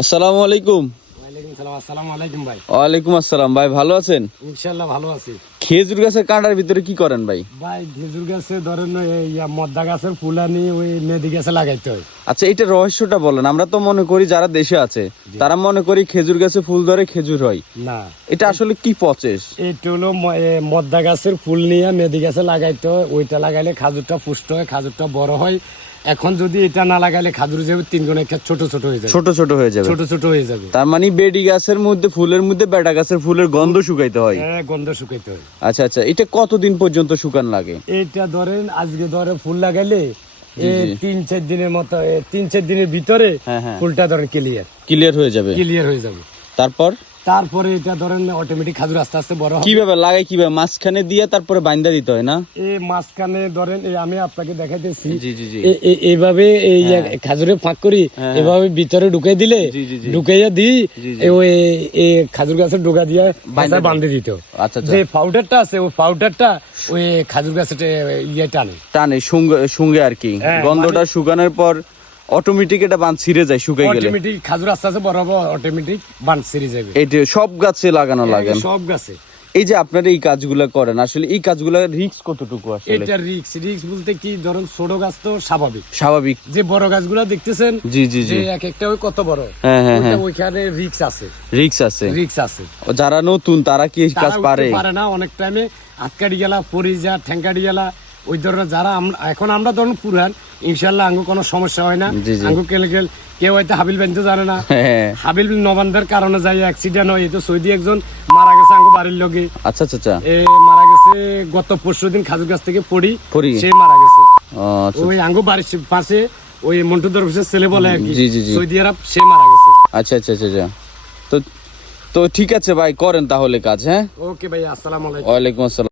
আসসালামু আলাইকুম। আসসালামু আলাইকুম ভাই। ওয়ালাইকুম আসসালাম ভাই, ভালো আছেন? ইনশাআল্লাহ ভালো আছি। খেজুর গাছের কাঁটার ভিতরে কি করেন ভাই? ভাই খেজুর গাছে ধরেন মদ্দা গাছের ফুলানি ওই মেদি গাছে লাগাইতে হয়। আচ্ছা, এটা রহস্যটা বলেন। আমরা তো মনে করি যারা দেশে আছে তারা মনে করি খেজুর গাছে ফুল ধরে খেজুর হয়, না এটা আসলে কি প্রসেস? এটা হলো মদ্দা গাছের ফুল নিয়ে মেদি গাছে লাগাইতে হয়। ওইটা লাগাইলে খাজুরটা পুষ্ট হয়, খাজুরটা বড় হয়। এখন যদি এটা না লাগাইলে খাজুর যাবে তিন গুণ ছোট ছোট হয়ে যাবে, ছোট ছোট হয়ে যাবে, ছোট ছোট হয়ে যাবে। তার মানে বেডি গাছের মধ্যে ফুলের মধ্যে বেটা গাছের ফুলের গন্ধ শুকাইতে হয়। হ্যাঁ, গন্ধ শুকাইতে হয়। আচ্ছা আচ্ছা, এটা কতদিন পর্যন্ত শুকান লাগে? এটা ধরেন আজকে ধরে ফুল লাগাইলে তিন চার দিনের মতো, তিন চার দিনের ভিতরে ফুলটা ধরেন ক্লিয়ার হয়ে যাবে। তারপরে এটা ধরেন অটোমেটিক খাজুর আস্তে আস্তে বড় হবে। কিভাবে লাগাই, কিভাবে মাঝখানে দিয়ে তারপরে বাইন্দা দিতে হয় না? এই মাঝখানে ধরেন আমি আপনাকে দেখাইতেছি, জি জি জি, এইভাবে এই খাজুরে ফাঁক করি, এভাবে ভিতরে ঢুকে দিলে ঢুকাইয়া দিই ওই খাজুর গাছের ডোগা দিয়ে বাঁধে দিত। আচ্ছা, যে পাউডারটা আছে ওই পাউডারটা ওই খাজুর গাছে টানে টানে সঙ্গে আর কি। গন্ধটা শুকানোর পর অটোমেটিক এটা বাঁধ ছিঁড়ে যায় শুকাই গেলে। অটোমেটিক খাজুর আস্তে আস্তে বড় হবে, অটোমেটিক বাঁধ ছিঁড়ে যাবে। এটা সব গাছে লাগানো লাগে? সব গাছে। এই যে আপনারা এই কাজগুলা করেন, আসলে এই কাজগুলা রিস্ক কতটুকু? আসলে এটা রিস্ক বলতে কি, ধরুন ছোট গাছ তো স্বাভাবিক, যে বড় গাছগুলা দেখতেছেন জি জি জি, এক একটা ওই কত বড়, ওইখানে রিস্ক আছে। যারা নতুন তারা কি এই কাজ পারে না, অনেক টাইমে হাত কাটি গেলা, পরি যা ঠ্যাং কাটি গেলা, ওই ধরনের যারা এখন আমরা ধরুন পুরান, ইনশাল্লাহ আঙ্গু কোনো সমস্যা হয় না। আঙ্গু কেউ হয়তো হাবিল বানতে জানে না, হাবিল নবান্ধার কারণে যাই অ্যাক্সিডেন্ট হয়। তো সৌদি একজন মারা গেছে আঙ্গু বাড়ির লগে। আচ্ছা আচ্ছা, মারা গেছে গত পরশুদিন খাজুর গাছ থেকে পড়ি সে মারা গেছে। ওই আঙ্গু বাড়ির পাশে ওই মন্টুদর অফিসের ছেলে বলে আর কি, সৌদি আরব, সে মারা গেছে। আচ্ছা আচ্ছা আচ্ছা, তো ঠিক আছে ভাই, করেন তাহলে কাজ। হ্যাঁ, ওকে ভাই, আসসালামু আলাইকুম। ওয়ালাইকুম আসসালাম।